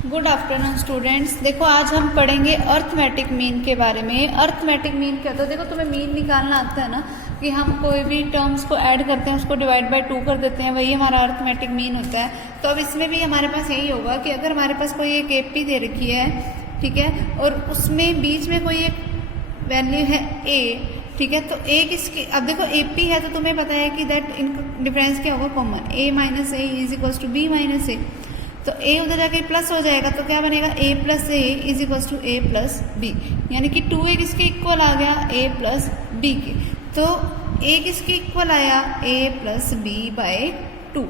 Good afternoon students. देखो आज हम पढ़ेंगे अर्थमेटिक मीन के बारे में। अर्थमेटिक मीन क्या होता है? देखो तुम्हें मीन निकालना आता है ना, कि हम कोई भी टर्म्स को ऐड करते हैं, उसको डिवाइड बाय 2 कर देते हैं, वही हमारा अर्थमेटिक मीन होता है। तो अब इसमें भी हमारे पास यही होगा कि अगर हमारे पास कोई एक एपी दे रखी है, ठीक है, और उसमें बीच में कोई एक वैल्यू है ए, ठीक है, तो ए किसकी, अब देखो एपी है तो तुम्हें पता है कि दैट इनका डिफरेंस क्या होगा, common, A minus A is equals to B minus A. तो a उधर जाके प्लस हो जाएगा, तो क्या बनेगा, a plus A is equals to A plus B, यानी कि 2a किसके इक्वल आ गया, a प्लस बी के। तो a किसके इक्वल आया, a प्लस बी बाय 2।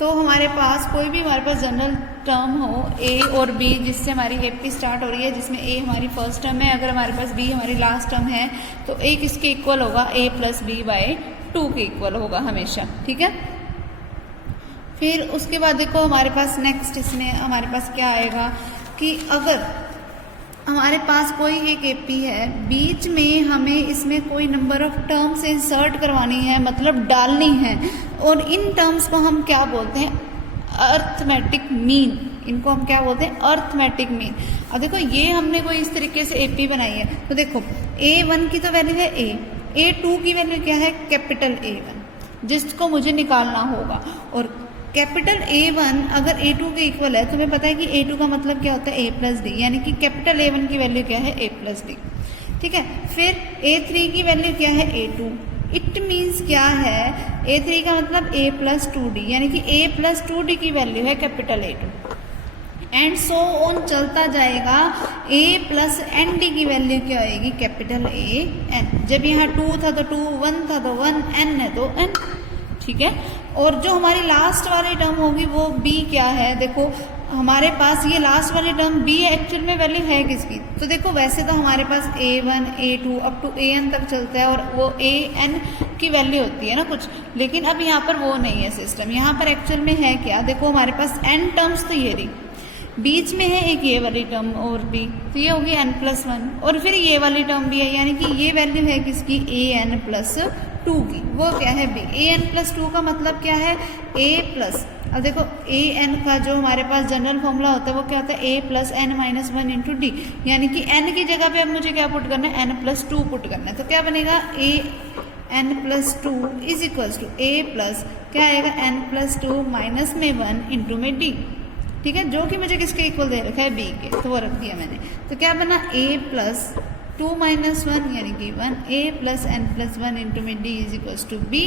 तो हमारे पास कोई भी हमारे पास जनरल टर्म हो a और b, जिससे हमारी एपी स्टार्ट हो रही है, जिसमें a हमारी फर्स्ट टर्म है, अगर हमारे पास b हमारी लास्ट टर्म है, तो a किसके इक्वल होगा, a प्लस बी बाय 2 के इक्वल होगा हमेशा, ठीक है। फिर उसके बाद देखो हमारे पास नेक्स्ट इसमें हमारे पास क्या आएगा कि अगर हमारे पास कोई एक एपी है, बीच में हमें इसमें कोई नंबर ऑफ टर्म्स इंसर्ट करवानी है, मतलब डालनी है, और इन टर्म्स को हम क्या बोलते हैं, अर्थमेटिक मीन। इनको हम क्या बोलते हैं, अर्थमेटिक मीन। अब देखो ये हमने कोई इस तरीके से एपी बनाई है, तो देखो A1 की तो वैल्यू है A, A2 की वैल्यू क्या है, कैपिटल A1, जिसको मुझे निकालना होगा। और कैपिटल A1 अगर A2 के इक्वल है, तुम्हें पता है कि A2 का मतलब क्या होता है, A प्लस डी, यानी कि कैपिटल A1 की वैल्यू क्या है, A प्लस डी, ठीक है। फिर A3 की वैल्यू क्या है, A2। इट मीन्स क्या है, A3 का मतलब A प्लस 2D, यानी कि A प्लस 2D की वैल्यू है capital A2, and so on चलता जाएगा। A प्लस एन डी की वैल्यू क्या होगी, कैपिटल A n। जब यहाँ 2 था तो 2, 1 था तो 1, n है तो n, ठीक है। और जो हमारी लास्ट वाली टर्म होगी वो b क्या है, देखो हमारे पास ये लास्ट वाली टर्म b एक्चुअल में वैल्यू है किसकी, तो देखो वैसे तो हमारे पास a1 a2 up to an तक चलता है, और वो an की वैल्यू होती है ना कुछ, लेकिन अब यहाँ पर वो नहीं है सिस्टम। यहाँ पर एक्चुअल में है क्या, देखो हमारे पास n टर्म्स तो ये रही, बीच में है एक ये वाली टर्म और b, तो ये होगी n प्लस 1, और फिर ये वाली टर्म भी है, यानी कि ये वैल्यू है किसकी, an प्लस 2 की, वो क्या है b। an प्लस 2 का मतलब क्या है, a प्लस, अब देखो an का जो हमारे पास जनरल फॉर्मूला होता है वो क्या होता है, a plus n minus 1 into D, यानी कि n की जगह पे अब मुझे क्या पुट करना है, n प्लस 2 पुट करना है। तो क्या बनेगा, a n plus 2 is equals to a plus क्या आएगा, n प्लस 2 माइनस में 1 इंटू में d, ठीक है, जो कि मुझे किसके इक्वल दे रखा है, b के, तो वो रख दिया मैंने। तो क्या बना, a प्लस 2 माइनस 1 यानी कि 1, a plus n plus 1 into में d is equals to b,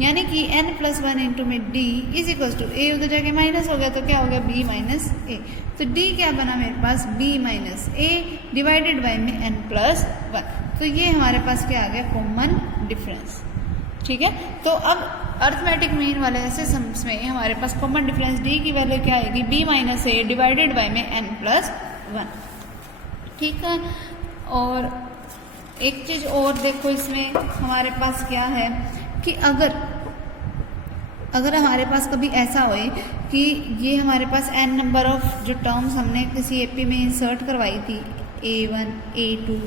यानी कि n प्लस 1 इंटू में d is equals to a, उधर जाके माइनस हो गया तो क्या हो गया, b माइनस a। तो d क्या बना मेरे पास, b minus a divided by में n प्लस 1। तो ये हमारे पास क्या आ गया, कॉमन डिफरेंस, ठीक है। तो अब अर्थमेटिक मीन वाले ऐसे सम्स में हमारे पास कॉमन डिफरेंस d की वैल्यू क्या आएगी, b minus a divided by में n प्लस 1, ठीक है। और एक चीज़ और देखो इसमें हमारे पास क्या है कि अगर हमारे पास कभी ऐसा होए कि ये हमारे पास n नंबर ऑफ जो टर्म्स हमने किसी एपी में इंसर्ट करवाई थी, a1 a2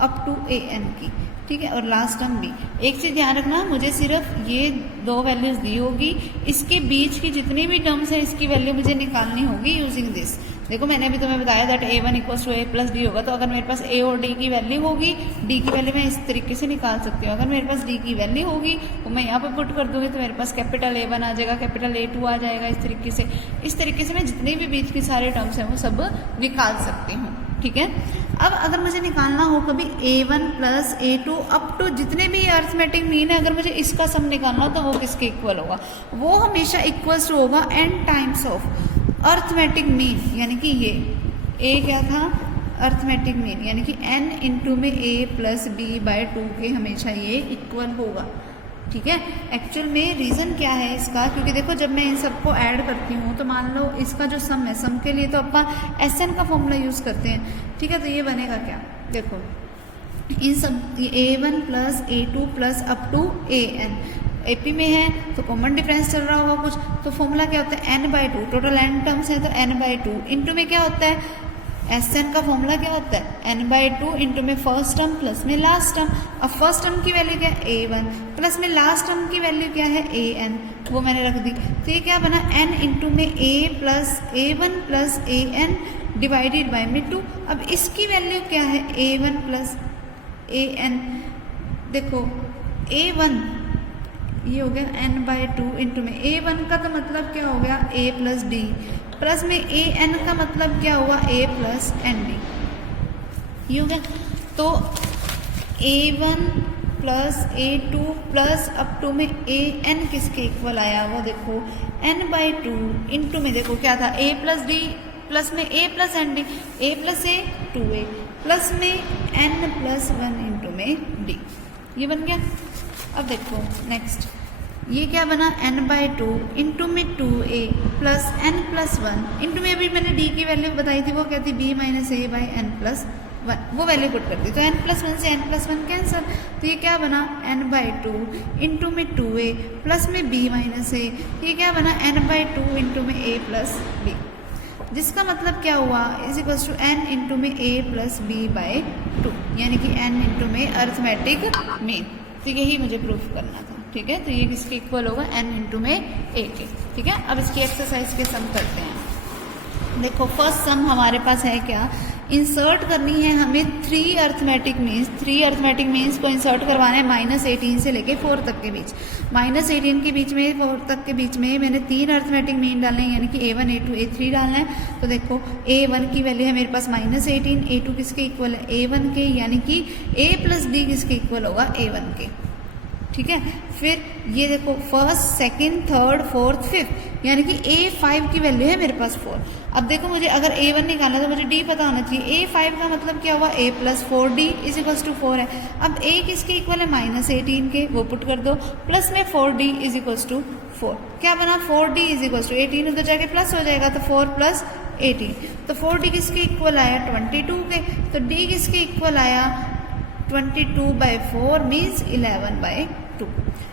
up to an की, ठीक है, और लास्ट टर्म b, एक चीज़ ध्यान रखना, मुझे सिर्फ ये 2 वैल्यूज दी होगी, इसके बीच की जितनी भी टर्म्स हैं इसकी वैल्यू मुझे निकालनी होगी यूजिंग दिस। देखो मैंने अभी तुम्हें बताया that a1 equals to a plus D होगा, तो अगर मेरे पास a और d की वैल्यू होगी, d की वैल्यू मैं इस तरीके से निकाल सकती हूँ। अगर मेरे पास d की वैल्यू होगी वो मैं यहाँ पर पुट कर दूंगी, तो मेरे पास कैपिटल A1 आ जाएगा, कैपिटल A2 आ जाएगा, इस तरीके से मैं जितने भी बीच की सारे टर्म्स हैं वो सब निकाल सकती हूँ, ठीक है। अब अगर मुझे निकालना हो कभी a1 plus a2 up to जितने भी अर्थमेटिक मीन है, अगर मुझे इसका सम निकालना हो तो वो किसके इक्वल होगा, वो हमेशा इक्वल्स टू होगा n times of arithmetic mean, यानी कि ये a क्या था, अर्थमेटिक मीन, यानी कि n इंटू में a प्लस बी बाय 2 के हमेशा ये इक्वल होगा, ठीक है। एक्चुअल में रीज़न क्या है इसका, क्योंकि देखो जब मैं इन सबको ऐड करती हूँ तो मान लो इसका जो सम है, सम के लिए तो अपन SN का फॉर्मूला यूज़ करते हैं, ठीक है। तो ये बनेगा क्या, देखो इन सब a1 plus a2 plus up to an AP में है तो कॉमन डिफरेंस चल रहा होगा कुछ, तो फॉर्मूला क्या होता है, n by 2, total n terms है तो n बाई 2 इंटू में क्या होता है, एस एन का फॉर्मूला क्या होता है, n/2 इंटू में फर्स्ट टर्म प्लस में लास्ट टर्म। अब फर्स्ट टर्म की वैल्यू क्या है a1 प्लस में लास्ट टर्म की वैल्यू क्या है an, वो मैंने रख दी। तो ये क्या बना n इंटू में a plus a1 plus an divided by में 2। अब इसकी वैल्यू क्या है a1 प्लस an, देखो a1 ये हो गया n/2 इंटू में a1 का तो मतलब क्या हो गया a प्लस डी प्लस में an का मतलब क्या हुआ a प्लस एन डी, ये हो गया। तो a1 plus a2 plus up to में an किसके इक्वल आया, वो देखो n/2 इंटू में देखो क्या था a प्लस डी प्लस में a plus N D, a plus a 2a plus में n प्लस 1 इंटू में d, ये बन गया। अब देखो नेक्स्ट ये क्या बना n/2 इंटू में 2a plus n plus 1 into में अभी मैंने d की वैल्यू बताई थी, वो क्या थी b minus a by n plus 1, वो वैल्यू पुट कर दी। तो n प्लस 1 से n प्लस 1 कैंसिल, तो ये क्या बना n/2 इंटू में 2a प्लस में b माइनस a, ये क्या बना n/2 इंटू में a प्लस b, जिसका मतलब क्या हुआ is equals to n into में a प्लस b बाई 2, यानी कि n इंटू में अर्थमेटिक मीन। तो यही मुझे प्रूफ करना था, ठीक है। तो ये किसके इक्वल होगा n इंटू में a के, ठीक है। अब इसकी एक्सरसाइज के सम करते हैं। देखो फर्स्ट सम हमारे पास है क्या, इंसर्ट करनी है हमें 3 अर्थमेटिक मीन्स। 3 अर्थमेटिक मीन्स को इंसर्ट करवाना है -18 से लेके 4 तक के बीच। -18 के बीच में 4 तक के बीच में मैंने 3 अर्थमेटिक मीन डालने हैं, यानी कि a1 a2 a3 डालना है। तो देखो a1 की वैल्यू है मेरे पास -18, a2 किसके इक्वल है a1 के, यानी कि a प्लस डी किसके इक्वल होगा a1 के, ठीक है। फिर ये देखो first second third fourth fifth, यानी कि a5 की वैल्यू है मेरे पास 4। अब देखो मुझे अगर a1 निकालना है तो मुझे d पता होना चाहिए। a5 का मतलब क्या हुआ a plus 4d is equals to 4 है। अब a किसके इक्वल है -18 के, वो पुट कर दो, प्लस में 4d इज इक्वल्स टू 4, क्या बना 4d इज इक्वल्स टू 18, उधर जाके प्लस हो जाएगा तो 4 प्लस 18। तो 4d किसके इक्वल आया 22 के, तो d किसके इक्वल आया 22/4 मीन्स 11/2।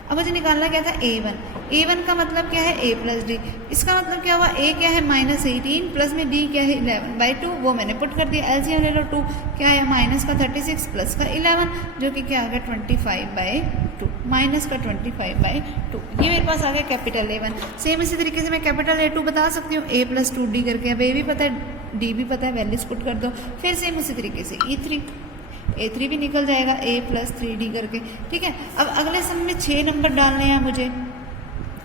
अब मुझे निकालना क्या था a1, a1 का मतलब क्या है a प्लस डी, इसका मतलब क्या हुआ a क्या है -18 प्लस में d क्या है 11/2, वो मैंने पुट कर दिया। एलसीएम ले लो 2, क्या है माइनस का 36 प्लस का 11, जो कि क्या आ गया 25/2, माइनस का 25/2, ये मेरे पास आ गया कैपिटल A1। सेम इसी तरीके से मैं कैपिटल A2 बता सकती हूँ a प्लस 2d करके। अब a भी पता है d भी पता है, वैल्यूज पुट कर दो। फिर सेम इसी तरीके से a3 भी निकल जाएगा a प्लस 3d करके, ठीक है। अब अगले सम में 6 नंबर डालने हैं, मुझे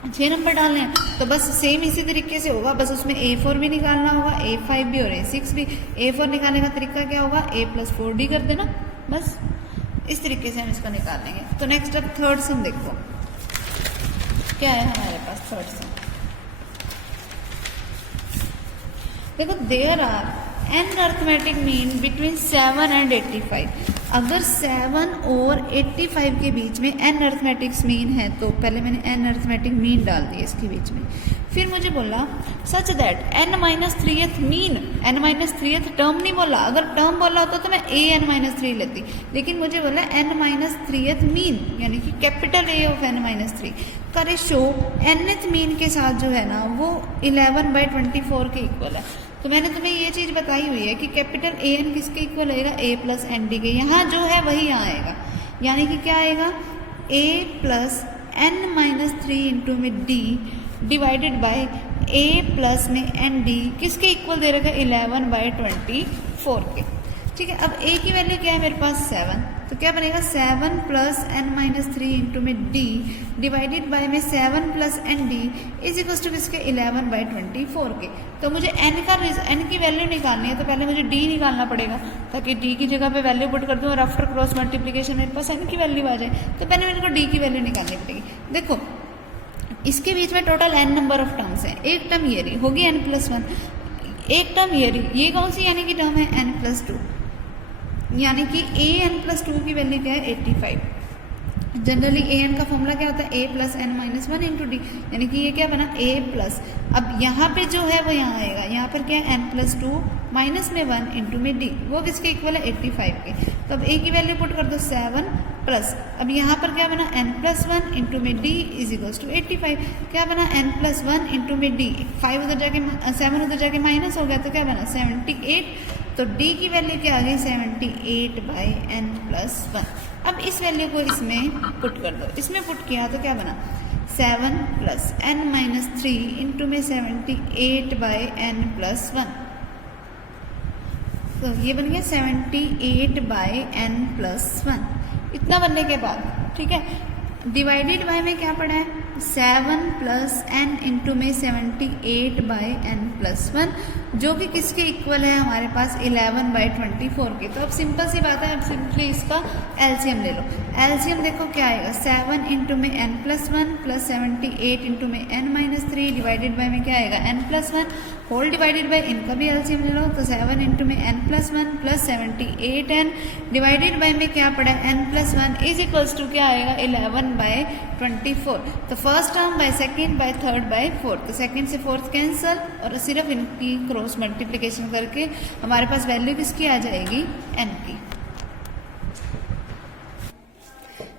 6 नंबर डालने हैं, तो बस सेम इसी तरीके से होगा, बस उसमें a4 भी निकालना होगा, a5 भी और a6 भी। a4 निकालने का तरीका क्या होगा a प्लस 4d कर देना, बस इस तरीके से हम इसको निकाल लेंगे। तो नेक्स्ट अब थर्ड सम देखो क्या है हमारे पास। थर्ड सम देखो, there are n arithmetic mean between 7 and 85। अगर 7 और 85 के बीच में n अर्थमेटिक्स मीन है, तो पहले मैंने n अर्थमेटिक मीन डाल दिया इसके बीच में। फिर मुझे बोला such that n-3th mean, n-3th term नहीं बोला, अगर टर्म बोला होता तो मैं an-3 लेती, लेकिन मुझे बोला n-3th मीन, यानी कि कैपिटल A ऑफ n-3 का रेशो nth मीन के साथ जो है ना वो 11/24 के इक्वल है। तो मैंने तुम्हें ये चीज़ बताई हुई है कि कैपिटल an किसके इक्वल आएगा a प्लस एन डी के, यहाँ जो है वही यहाँ आएगा, यानी कि क्या आएगा a प्लस n-3 इंटू में d divided bye a plus में एन डी किसके इक्वल दे रखा है 11/24 के, ठीक है। अब a की वैल्यू क्या है मेरे पास 7, तो क्या बनेगा 7 प्लस n-3 इंटू में d डिवाइडेड बाय में 7 plus N D is equal to किसके 11/24 के। तो मुझे n की वैल्यू निकालनी है, तो पहले मुझे d निकालना पड़ेगा, ताकि d की जगह पे वैल्यू पुट कर दूँ और आफ्टर क्रॉस मल्टीप्लीकेशन मेरे पास n की वैल्यू आ जाए। तो पहले मेरे को d की वैल्यू निकालनी पड़ेगी। देखो इसके बीच में total n number of terms हैं, एक टर्म ये रही होगी n+1, एक टर्म ये रही, ये कौन सी यानी कि टर्म है n+2, यानी कि an+2 की वैल्यू क्या है 85। जनरली an का फॉर्मूला क्या होता है a plus n-1 into D, यानी कि ये क्या बना a प्लस, अब यहाँ पे जो है वो यहाँ आएगा, यहाँ यहाँ पर क्या है n+2 माइनस में 1 इंटू में d, वो किसके इक्वल है 85 के। तो अब a की वैल्यू पुट कर दो 7 प्लस, अब यहाँ पर क्या बना n+1 इंटू में d इज इक्वल्स टू 85। क्या बना n+1 इंटू में d, 5 उधर जाके 7 उधर जाके माइनस हो गया तो क्या बना 78। तो d की वैल्यू क्या आ गई 78/n+1। अब इस वैल्यू को इसमें पुट कर दो, इसमें पुट किया तो क्या बना 7 प्लस n-3 इंटू में 78/n+1। तो ये बन गया 78/n+1। इतना बनने के बाद ठीक है, डिवाइडेड बाय में क्या पड़ा है 7 प्लस n इंटू में 78/n+1, जो कि किसके इक्वल है हमारे पास 11/24 के। तो अब सिंपल सी बात है, अब सिंपली इसका एलसीएम ले लो। एलसीएम देखो क्या आएगा 7 इंटू में n+1 प्लस 78 इंटू में n-3 डिवाइडेड बाय में क्या आएगा n+1 होल डिवाइडेड बाय, इनका भी एलसीएम ले लो। तो 7 इंटू में n+1 plus 78n divided by में क्या पड़ा n+1 इज इक्वल्स टू क्या आएगा 11/24। तो first term by second by third by fourth, तो सेकेंड से फोर्थ कैंसल और सिर्फ इनकी क्रॉस मल्टीप्लीकेशन करके हमारे पास वैल्यू किसकी आ जाएगी n की।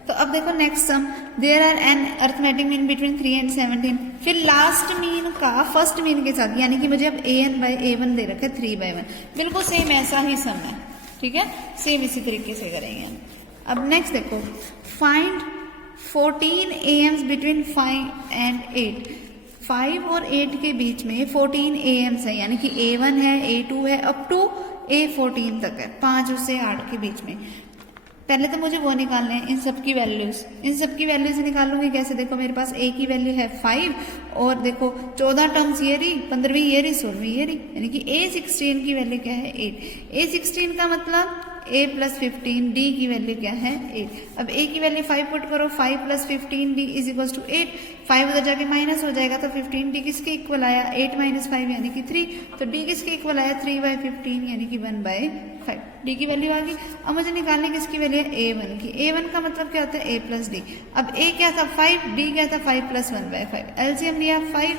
तो अब देखो next sum, there are N arithmetic mean between 3 and 17। फिर लास्ट मीन का फर्स्ट मीन के साथ, यानी कि मुझे अब an/a1 दे रखा है 3/1, बिल्कुल सेम ऐसा ही सम है, ठीक है, सेम इसी तरीके से करेंगे। अब नेक्स्ट देखो, फाइंड 14 AMs बिटवीन 5 and 8। 5 और 8 के बीच में 14 AMs है, यानी कि A1 है, A2 है, अप टू A14 तक है, 5 से 8 के बीच में। पहले तो मुझे वो निकालने हैं इन सब की वैल्यूज, इन सब की वैल्यूज निकालूंगी कैसे, देखो मेरे पास a की वैल्यू है 5 और देखो 14 टर्म्स ये रही, 15वीं ये रही, 16वीं ये रही, यानी कि a16 की वैल्यू क्या है 8। a16 का मतलब a प्लस 15, d की वैल्यू क्या है 8। अब a की वैल्यू 5 पुट करो, 5 plus 15d is equal to 8। 5 उधर जाके माइनस हो जाएगा तो 15d किसके इक्वल आया 8 माइनस 5 यानी कि 3। तो d किसके इक्वल आया 3/15 यानी कि 1/5। d की वैल्यू आ गई। अब मुझे निकालनी किसकी वैल्यू है a1 की। a1 का मतलब क्या होता है a प्लस d। अब a क्या था 5, d क्या था 5 प्लस 1/5। एलसीएम लिया 5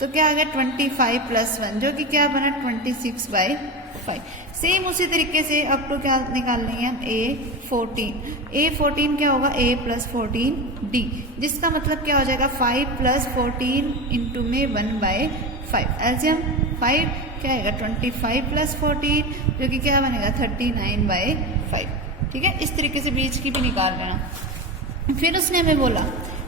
तो क्या आ गया 25 प्लस 1 जो कि क्या बना 26/5। सेम उसी तरीके से अब तो क्या निकाल लेंगे हम a14। a14 क्या होगा a प्लस 14d, जिसका मतलब क्या हो जाएगा 5 प्लस 14 इंटू में 1/5। एलसीएम 5 क्या आएगा 25 प्लस 14 जो कि क्या बनेगा 39/5। ठीक है, इस तरीके से बीच की भी निकाल लेना। फिर उसने हमें बोला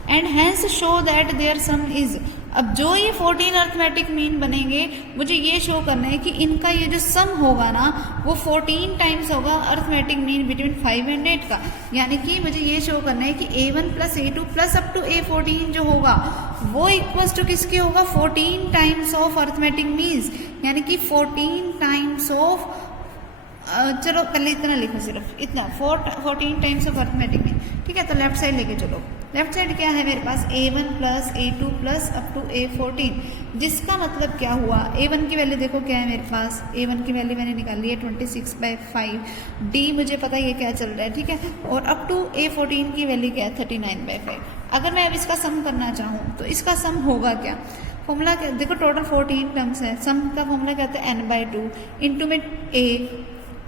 and hence show that their sum is. अब जो ये 14 अर्थमेटिक मीन बनेंगे मुझे ये शो करना है कि इनका ये जो सम होगा ना वो 14 टाइम्स होगा अर्थमेटिक मीन बिटवीन 5 and 8 का। यानी कि मुझे ये शो करना है कि a1 plus a2 plus up to a14 जो होगा वो इक्वल्स टू किसके होगा 14 टाइम्स ऑफ अर्थमेटिक मीन्स, यानी कि 14 टाइम्स ऑफ चलो पहले इतना लिखो, सिर्फ इतना 14 टाइम्स ऑफ अर्थमेटिक मीन। ठीक है, तो लेफ्ट साइड लेके चलो। लेफ्ट साइड क्या है मेरे पास a1 plus a2 plus up to a14, जिसका मतलब क्या हुआ a1 की वैल्यू देखो क्या है मेरे पास, a1 की वैल्यू मैंने निकाल ली है 26/5, d मुझे पता है ये क्या चल रहा है। ठीक है, और अप टू a14 की वैल्यू क्या है 39/5। अगर मैं अब इसका सम करना चाहूँ तो इसका सम होगा क्या, फॉर्मूला क्या देखो, टोटल 14 टर्म्स है, सम का फॉर्मूला क्या होता है n/2 इंटू में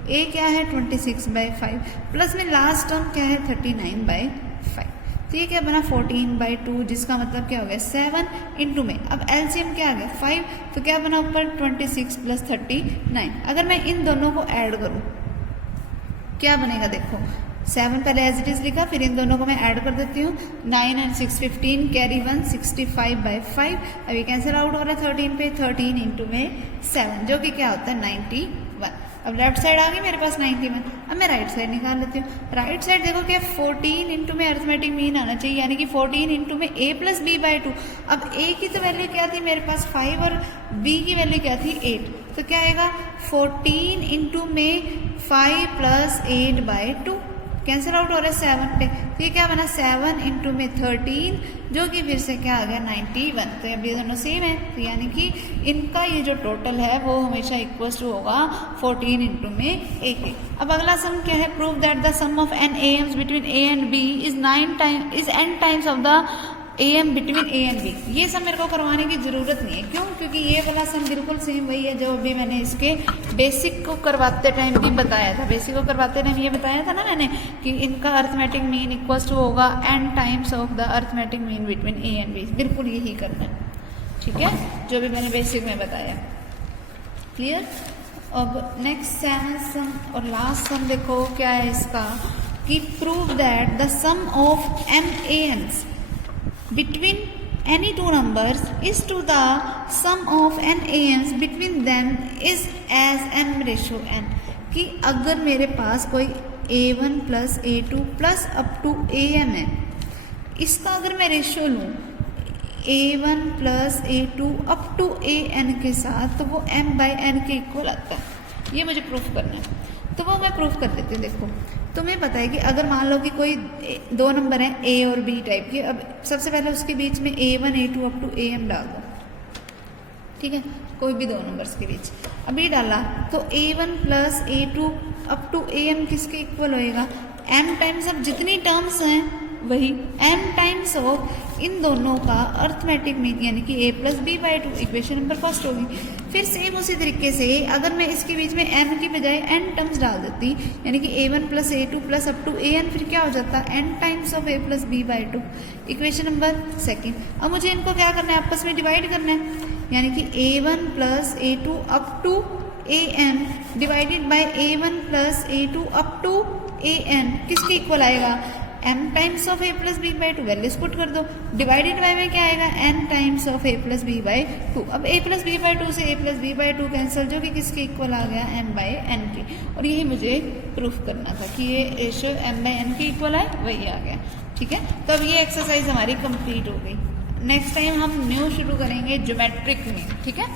a क्या है 26/5 प्लस में लास्ट टर्म क्या है 39/5। तो ये क्या बना 14/2, जिसका मतलब क्या हो गया 7 इंटू में अब एलसीएम क्या आ गया 5, तो क्या बना ऊपर 26 प्लस 39। अगर मैं इन दोनों को ऐड करूं क्या बनेगा देखो, 7 पहले एज इट इज लिखा, फिर इन दोनों को मैं ऐड कर देती हूँ, 9 and 6 15 कैरी 1 65/5। अब ये कैंसिल आउट हो रहा है 13 पे, 13 इंटू में 7 जो कि क्या होता है 91। अब लेफ्ट साइड आ गई मेरे पास 91। अब मैं राइट साइड निकाल लेती हूँ। राइट साइड देखो क्या 14 इंटू में अर्थमेटिक मीन आना चाहिए, यानी कि 14 इंटू में a प्लस b/2। अब a की तो वैल्यू क्या थी मेरे पास 5 और b की वैल्यू क्या थी 8, तो क्या आएगा 14 इंटू में 5 प्लस 8/2 कैंसिल आउट हो रहा है 7 पे, तो ये क्या बना 7 इंटू में 13 जो कि फिर से क्या आ गया 91। तो अब ये दोनों सेम है, तो यानी कि इनका ये जो टोटल है वो हमेशा इक्वल टू होगा 14 इंटू में 8। अब अगला सम क्या है, prove that the sum of n AMs between a and b इज n times of the A M between A and B, ये सब मेरे को करवाने की ज़रूरत नहीं है। क्यों? क्योंकि ये वाला सम बिल्कुल सेम वही है जो अभी मैंने इसके बेसिक को करवाते टाइम भी बताया था। बेसिक को करवाते टाइम ये बताया था ना मैंने कि इनका अर्थमेटिक मीन इक्वल्स टू होगा n times of the arithmetic mean between A and B. बिल्कुल यही करना है, ठीक है, जो भी मैंने बेसिक में बताया। क्लियर? अब नेक्स्ट सम और लास्ट सम देखो क्या है इसका, कि prove that the sum of m a n's between any two numbers is to the sum of n a n's between them is as m ratio n, कि अगर मेरे पास कोई a1 plus a2 plus up to am है, इसका अगर मैं ratio लूँ a1 plus a2 up to an के साथ, तो वो m बाई n के इक्वल आता है। ये मुझे प्रूफ करना है, तो वो मैं प्रूफ कर देती हूँ। देखो तुम्हें पता है कि अगर मान लो कि कोई दो नंबर हैं a और b टाइप के, अब सबसे पहले उसके बीच में a1 a2 up to am डाल दो, ठीक है, कोई भी दो नंबर्स के बीच। अभी डाला तो a1 plus a2 up to am किसके इक्वल होएगा, m टाइम्स ऑफ जितनी टर्म्स हैं वही m टाइम्स ऑफ इन दोनों का अर्थमेटिक मीन यानी कि a plus B by two, equation number first होगी। फिर सेम उसी तरीके से अगर मैं इसके बीच में m की बजाय n टर्म्स डाल देती, यानी कि a1 plus a2 plus up to an, फिर क्या हो जाता n times of a plus B by two, equation number second. अब मुझे इनको क्या करना है, आपस में डिवाइड करना है, यानी कि a1 plus a2 up to am divided by a1 plus a2 up to an किसके इक्वल आएगा, m times of a plus B by two, values put कर दो, डिवाइडेड बाई में क्या आएगा n times of a plus B by two. अब a plus B by two से a plus B by two cancel, जो कि किसके इक्वल आ गया m बाई n की। और यही मुझे प्रूफ करना था कि ये रेशियो m बाई n की इक्वल है, वही आ गया, ठीक है। तो अब ये एक्सरसाइज हमारी कंप्लीट हो गई। नेक्स्ट टाइम हम न्यू शुरू करेंगे ज्योमेट्रिक मीन, ठीक है।